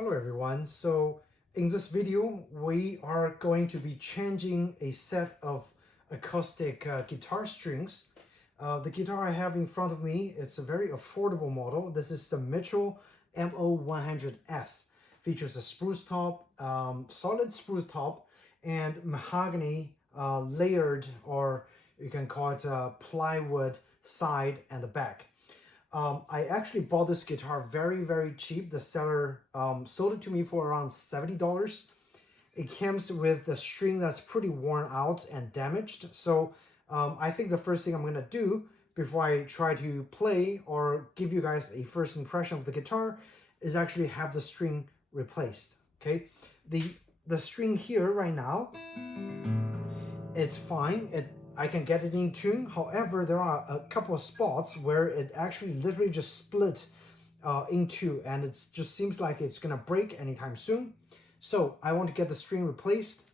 Hello everyone. So in this video we are going to be changing a set of acoustic guitar strings. The guitar I have in front of me, it's a very affordable model. This is the Mitchell MO100S. Features a spruce top, solid spruce top, and mahogany layered, or you can call it plywood side and the back. I actually bought this guitar very cheap. The seller sold it to me for around $70. It comes with a string that's pretty worn out and damaged. So I think the first thing I'm gonna do before I try to play or give you guys a first impression of the guitar is actually have the string replaced. Okay, the string here right now is fine. I can get it in tune. However, there are a couple of spots where it actually literally just split in two, and it just seems like it's gonna break anytime soon. So I want to get the string replaced,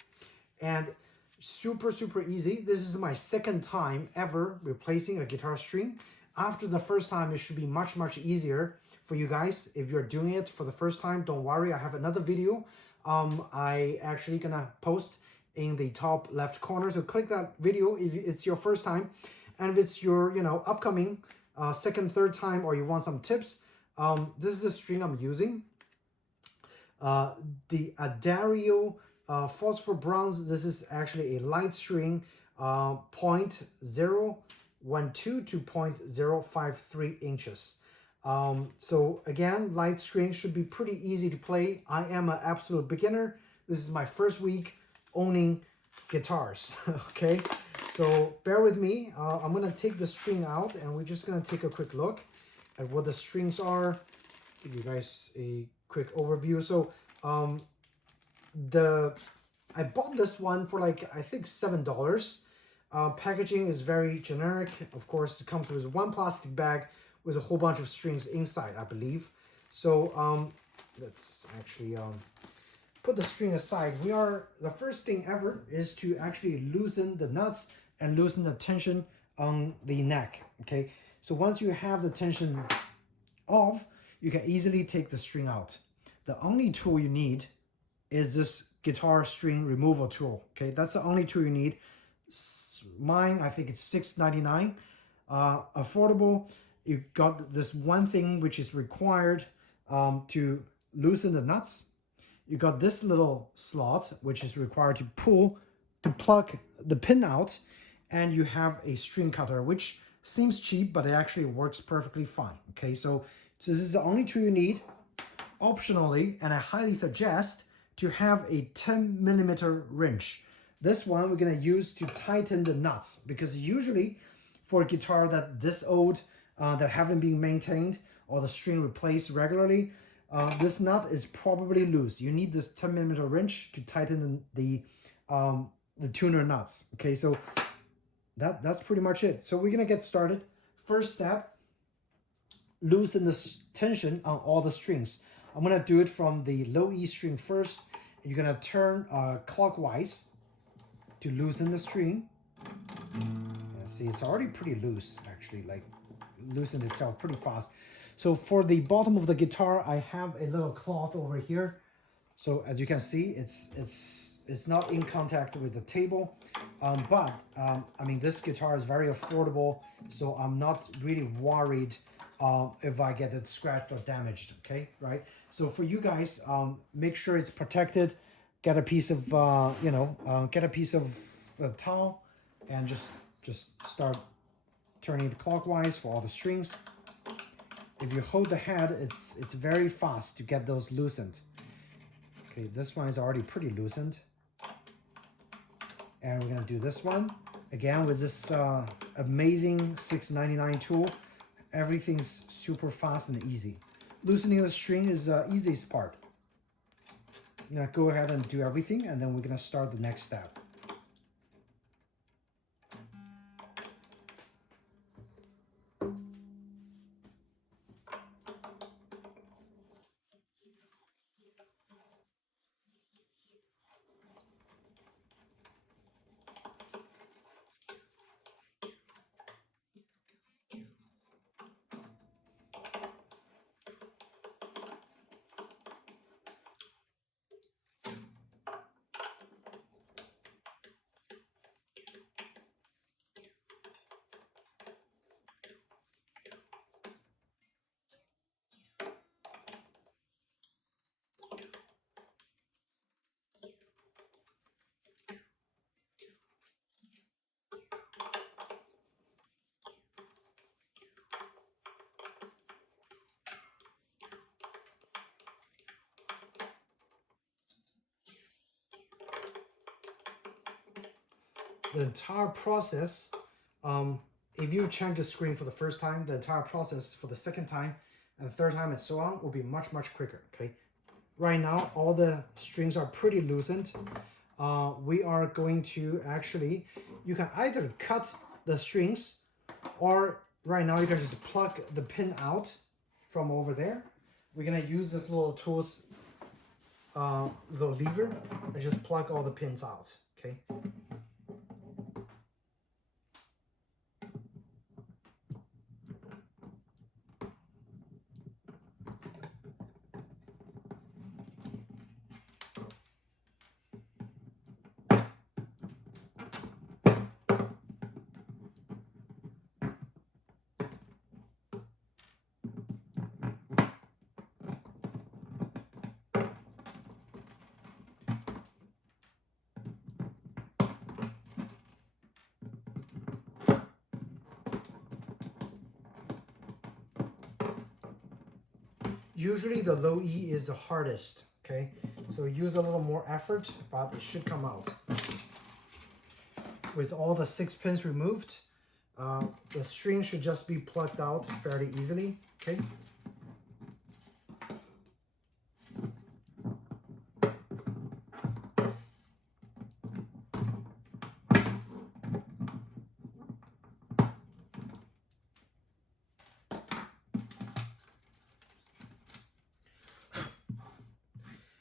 and super easy. This is my second time ever replacing a guitar string. After the first time, it should be much easier for you guys. If you're doing it for the first time, don't worry, I have another video I actually gonna post in the top left corner. So click that video if it's your first time, and if it's your upcoming second, third time, or you want some tips. This is the string I'm using. The Dario phosphor bronze. This is actually a light string, 0.012 to 0.053 inches. So again, light string should be pretty easy to play. I am an absolute beginner. This is my first week owning guitars. Okay, so bear with me. I'm gonna take the string out, and we're just gonna take a quick look at what the strings are. Give you guys a quick overview. So I bought this one for like I think $7. Packaging is very generic. Of course, it comes with one plastic bag with a whole bunch of strings inside, I believe. So let's actually put the string aside. The first thing ever is to actually loosen the nuts and loosen the tension on the neck. Okay, so once you have the tension off, you can easily take the string out. The only tool you need is this guitar string removal tool. Okay, that's the only tool you need. Mine, I think it's $6.99. Affordable. You got this one thing which is required to loosen the nuts. You got this little slot which is required to plug the pin out, and you have a string cutter which seems cheap, but it actually works perfectly fine. Okay, so this is the only tool you need. Optionally, and I highly suggest to have a 10mm wrench. This one we're gonna use to tighten the nuts, because usually for a guitar that this old, that haven't been maintained or the string replaced regularly, this nut is probably loose. You need this 10mm wrench to tighten the tuner nuts. Okay, so that's pretty much it. So we're gonna get started. First step, loosen the tension on all the strings. I'm gonna do it from the low E string first. You're gonna turn clockwise to loosen the string. See, it's already pretty loose, actually, like loosened itself pretty fast. So for the bottom of the guitar, I have a little cloth over here. So as you can see, it's not in contact with the table, but I mean, this guitar is very affordable, so I'm not really worried if I get it scratched or damaged. Okay, right? So for you guys, make sure it's protected. Get a piece of get a piece of towel, and just start turning it clockwise for all the strings. If you hold the head, it's very fast to get those loosened. Okay, this one is already pretty loosened. And we're gonna do this one again with this amazing $6.99 tool. Everything's super fast and easy. Loosening the string is the easiest part. Now go ahead and do everything, and then we're gonna start the next step. the entire process, if you change the screen for the first time, the entire process for the second time and the third time and so on will be much, much quicker, okay? Right now, all the strings are pretty loosened. We are going to actually, you can either cut the strings or right now you can just plug the pin out from over there. We're gonna use this little tools, little lever, and just plug all the pins out, okay? Usually the low E is the hardest, okay? So use a little more effort, but it should come out. With all the 6 pins removed, the string should just be plugged out fairly easily, okay?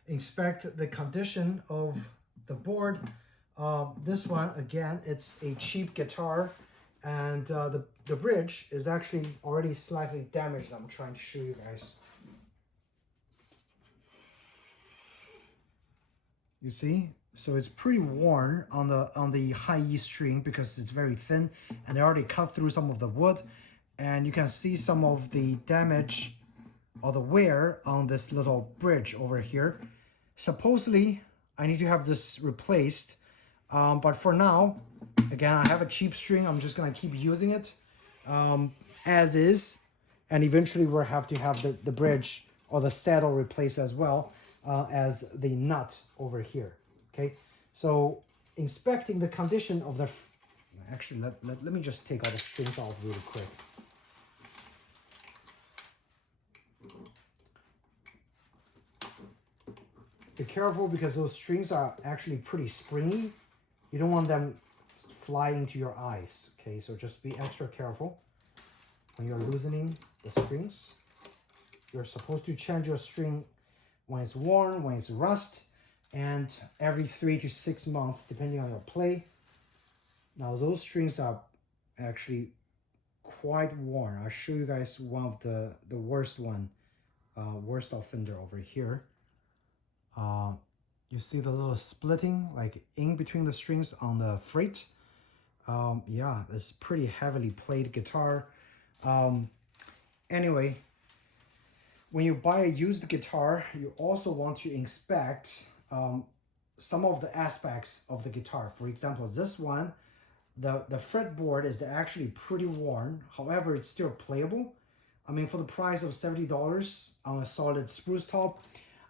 Inspect the condition of the board. This one, again, it's a cheap guitar, and the bridge is actually already slightly damaged. I'm trying to show you guys. You see? So it's pretty worn on the high E string because it's very thin, and it already cut through some of the wood, and you can see some of the damage or the wear on this little bridge over here. Supposedly, I need to have this replaced, but for now, again, I have a cheap string. I'm just gonna keep using it as is, and eventually we'll have to have the bridge or the saddle replaced as well as the nut over here. Okay, so inspecting the condition of the, actually let me just take all the strings off really quick. Be careful because those strings are actually pretty springy. You don't want them fly into your eyes, okay? So just be extra careful when you're loosening the strings. You're supposed to change your string when it's worn, when it's rust, and every 3 to 6 months, depending on your play. Now those strings are actually quite worn. I'll show you guys one of the worst one, worst offender over here. You see the little splitting like in between the strings on the fret. Yeah, it's pretty heavily played guitar. Anyway, when you buy a used guitar, you also want to inspect some of the aspects of the guitar. For example, this one, the fretboard is actually pretty worn. However, it's still playable. I mean, for the price of $70 on a solid spruce top,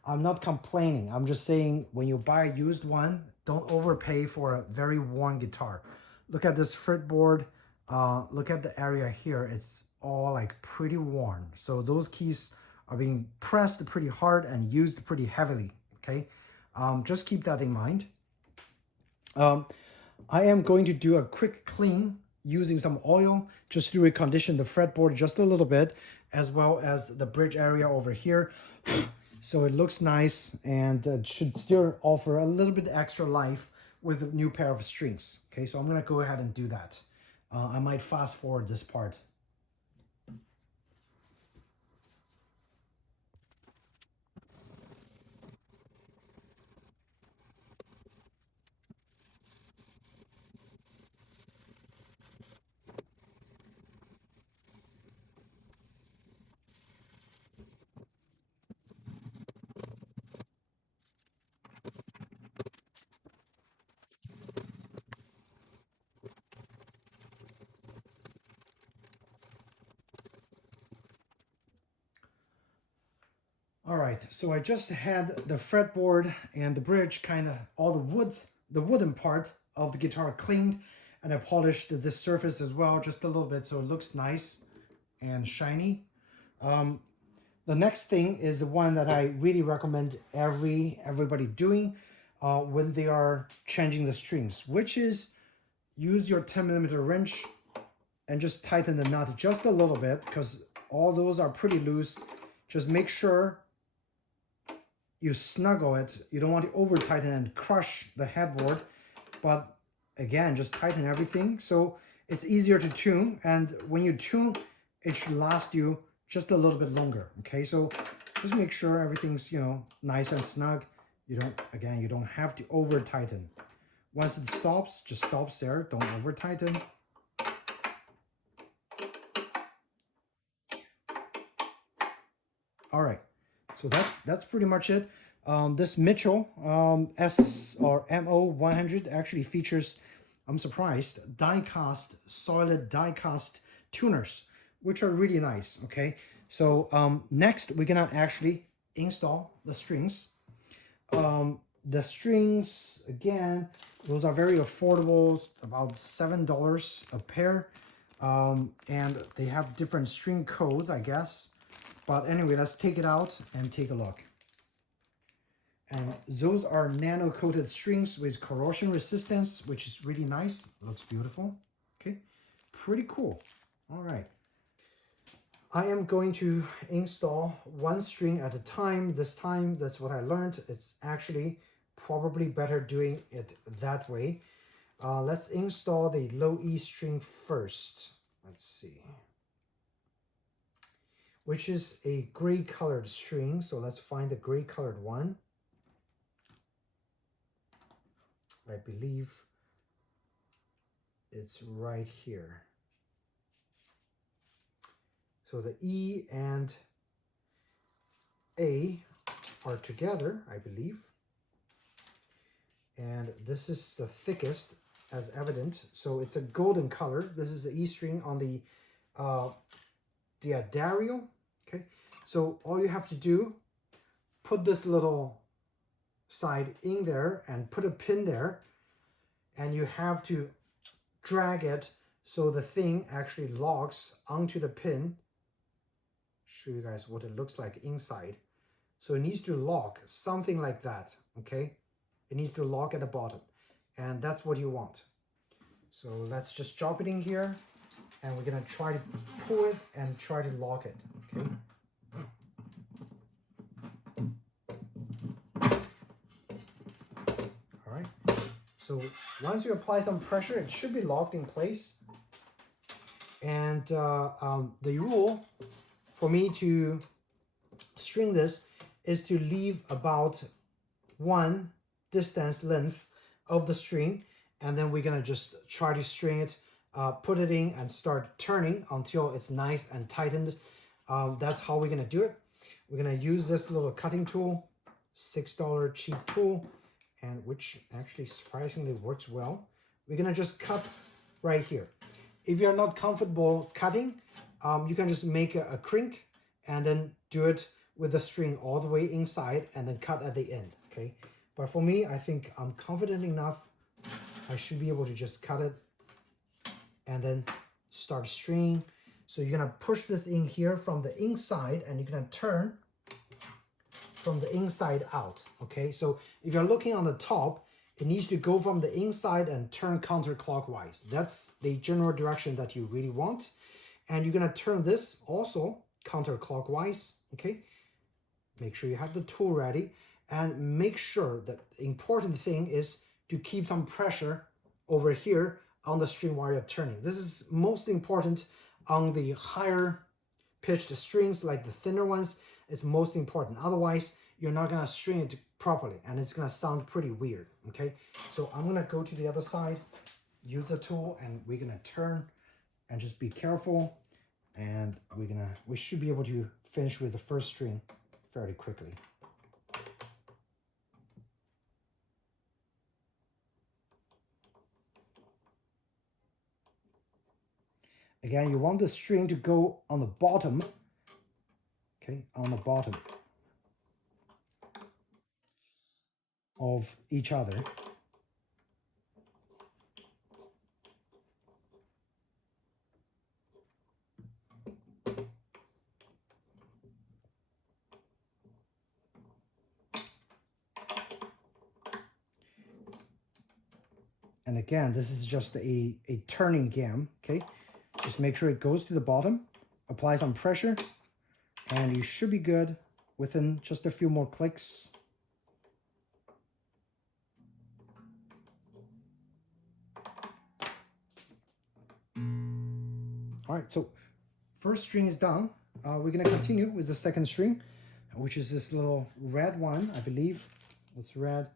I'm not complaining. I'm just saying when you buy a used one, don't overpay for a very worn guitar. Look at this fretboard. Look at the area here. It's all like pretty worn. So those keys are being pressed pretty hard and used pretty heavily, okay? Just keep that in mind. I am going to do a quick clean using some oil just to recondition the fretboard just a little bit, as well as the bridge area over here. So it looks nice and should still offer a little bit extra life with a new pair of strings. Okay, so I'm gonna go ahead and do that. I might fast forward this part. All right, so I just had the fretboard and the bridge kind of, all the wooden part of the guitar cleaned, and I polished this surface as well just a little bit so it looks nice and shiny. The next thing is the one that I really recommend everybody doing when they are changing the strings, which is use your 10mm wrench and just tighten the nut just a little bit, because all those are pretty loose. Just make sure you snuggle it. You don't want to over tighten and crush the headboard, but again, just tighten everything so it's easier to tune, and when you tune, it should last you just a little bit longer. Okay, so just make sure everything's, you know, nice and snug. You don't have to over tighten. Once it stops, just stops there. Don't over tighten. All right, so that's pretty much it. This Mitchell S or MO 100 actually features, I'm surprised, die-cast, solid die-cast tuners, which are really nice. Okay, so next we're gonna actually install the strings. The strings, again, those are very affordable, about $7 a pair, and they have different string codes, I guess. But anyway, let's take it out and take a look. And those are nano coated strings with corrosion resistance, which is really nice. Looks beautiful. Okay, pretty cool. All right. I am going to install one string at a time. This time, that's what I learned. It's actually probably better doing it that way. Let's install the low E string first. Let's see. Which is a gray colored string. So let's find the gray colored one. I believe it's right here. So the E and A are together, I believe. And this is the thickest, as evident. So it's a golden color. This is the E string on the D'Addario. Okay, so all you have to do, put this little side in there and put a pin there, and you have to drag it so the thing actually locks onto the pin. Show you guys what it looks like inside. So it needs to lock, something like that. Okay, it needs to lock at the bottom, and that's what you want. So let's just drop it in here, and we're gonna try to pull it and try to lock it. Okay. All right. So once you apply some pressure, it should be locked in place. And the rule for me to string this is to leave about one distance length of the string, and then we're gonna just try to string it, put it in and start turning until it's nice and tightened. That's how we're gonna do it. We're gonna use this little cutting tool, $6 cheap tool, and which actually surprisingly works well. We're gonna just cut right here. If you're not comfortable cutting, you can just make a crink and then do it with the string all the way inside and then cut at the end. Okay, but for me, I think I'm confident enough. I should be able to just cut it and then start stringing. So you're gonna push this in here from the inside, and you're gonna turn from the inside out. Okay, so if you're looking on the top, it needs to go from the inside and turn counterclockwise. That's the general direction that you really want. And you're gonna turn this also counterclockwise. Okay, make sure you have the tool ready, and make sure that the important thing is to keep some pressure over here on the string while you're turning. This is most important on the higher pitched strings, like the thinner ones. It's most important. Otherwise, you're not gonna string it properly, and it's gonna sound pretty weird. Okay, so I'm gonna go to the other side, use the tool, and we're gonna turn, and just be careful. And we should be able to finish with the first string fairly quickly. Again, you want the string to go on the bottom. Okay, on the bottom of each other. And again, this is just a turning gam, okay? Just make sure it goes to the bottom, apply some pressure, and you should be good within just a few more clicks. All right, so first string is done. We're gonna continue with the second string, which is this little red one, I believe. It's red,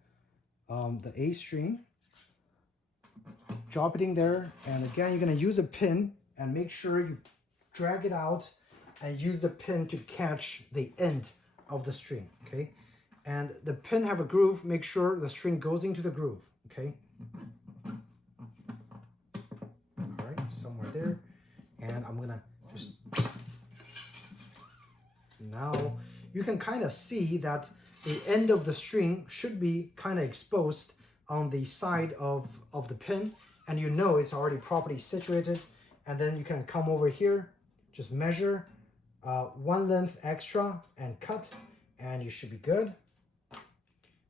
the A string. Drop it in there, and again, you're gonna use a pin and make sure you drag it out and use the pin to catch the end of the string, okay? And the pin have a groove, make sure the string goes into the groove, okay? All right, somewhere there. And I'm gonna just, now you can kind of see that the end of the string should be kind of exposed on the side of the pin, and you know it's already properly situated. And then you can come over here, just measure one length extra and cut, and you should be good.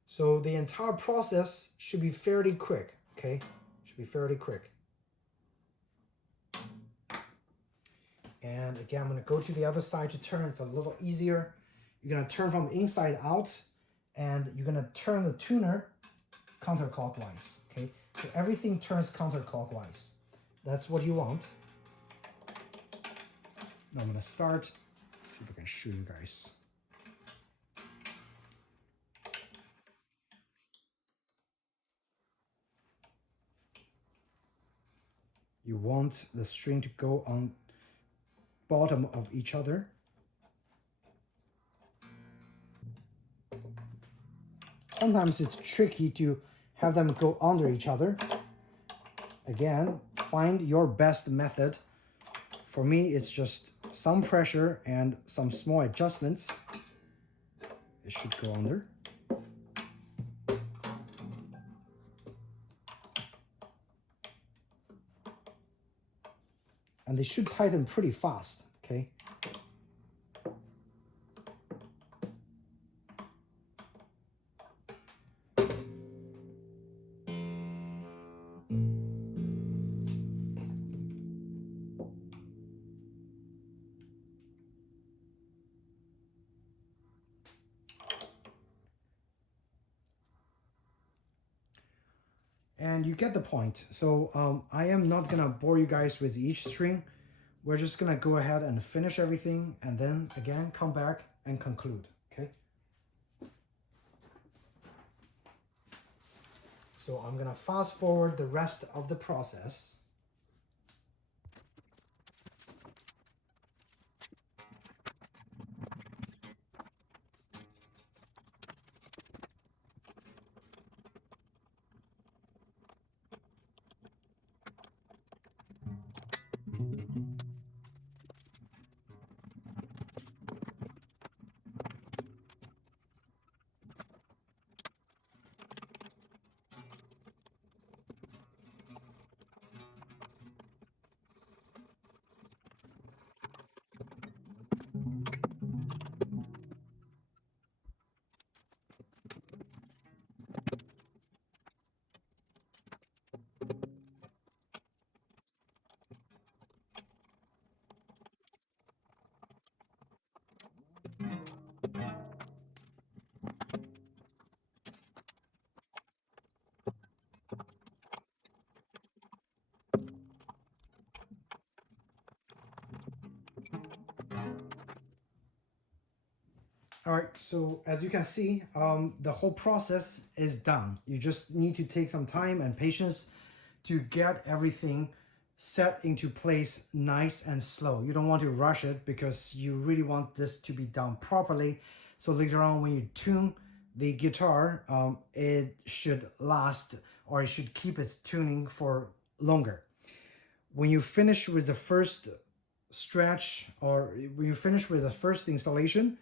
So the entire process should be fairly quick, okay? Should be fairly quick. And again, I'm gonna go to the other side to turn. It's a little easier. You're gonna turn from inside out, and you're gonna turn the tuner counterclockwise, okay? So everything turns counterclockwise. That's what you want. Now I'm gonna start, see if I can show you guys. You want the string to go on bottom of each other. Sometimes it's tricky to have them go under each other. Again, find your best method. For me, it's just some pressure and some small adjustments. It should go under. And they should tighten pretty fast, okay? And you get the point. So I am not gonna bore you guys with each string. We're just gonna go ahead and finish everything, and then again, come back and conclude, okay? So I'm gonna fast forward the rest of the process. All right, so as you can see, the whole process is done. You just need to take some time and patience to get everything set into place nice and slow. You don't want to rush it because you really want this to be done properly. So later on when you tune the guitar, it should last, or it should keep its tuning for longer. When you finish with the first stretch, or when you finish with the first installation,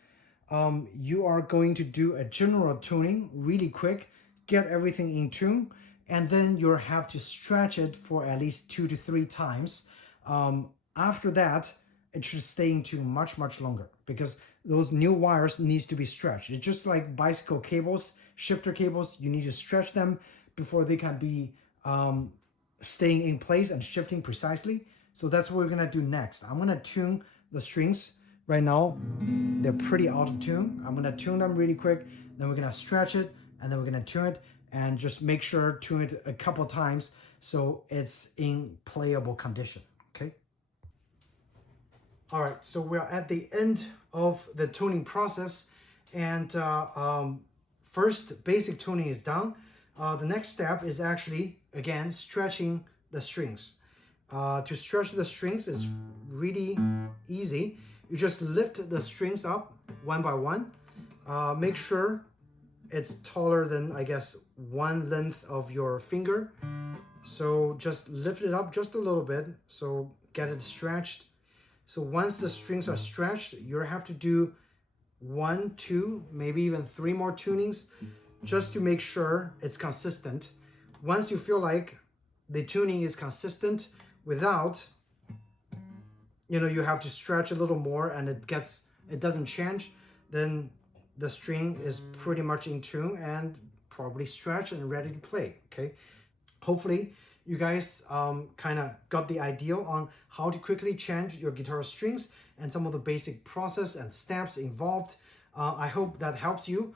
you are going to do a general tuning really quick, get everything in tune, and then you'll have to stretch it for at least 2 to 3 times. After that, it should stay in tune much longer, because those new wires needs to be stretched. It's just like bicycle cables, shifter cables. You need to stretch them before they can be staying in place and shifting precisely. So that's what we're gonna do next. I'm gonna tune the strings. Right now, they're pretty out of tune. I'm gonna tune them really quick, then we're gonna stretch it, and then we're gonna tune it, and just make sure tune it a couple times so it's in playable condition, okay? All right, so we're at the end of the tuning process, and first basic tuning is done. The next step is actually, again, stretching the strings. To stretch the strings is really easy. You just lift the strings up one by one. Make sure it's taller than, I guess, one length of your finger. So just lift it up just a little bit, so get it stretched. So once the strings are stretched, you have to do 1, 2, maybe even 3 more tunings just to make sure it's consistent. Once you feel like the tuning is consistent without, you have to stretch a little more and it doesn't change, then the string is pretty much in tune and probably stretched and ready to play, okay? Hopefully you guys kind of got the idea on how to quickly change your guitar strings and some of the basic process and steps involved. I hope that helps you.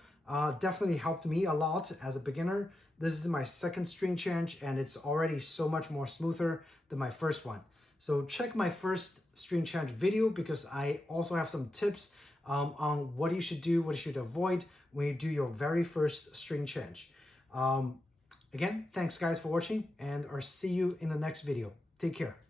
Definitely helped me a lot as a beginner. This is my second string change and it's already so much more smoother than my first one. So check my first string change video because I also have some tips on what you should do, what you should avoid when you do your very first string change. Again, thanks guys for watching, and I'll see you in the next video. Take care.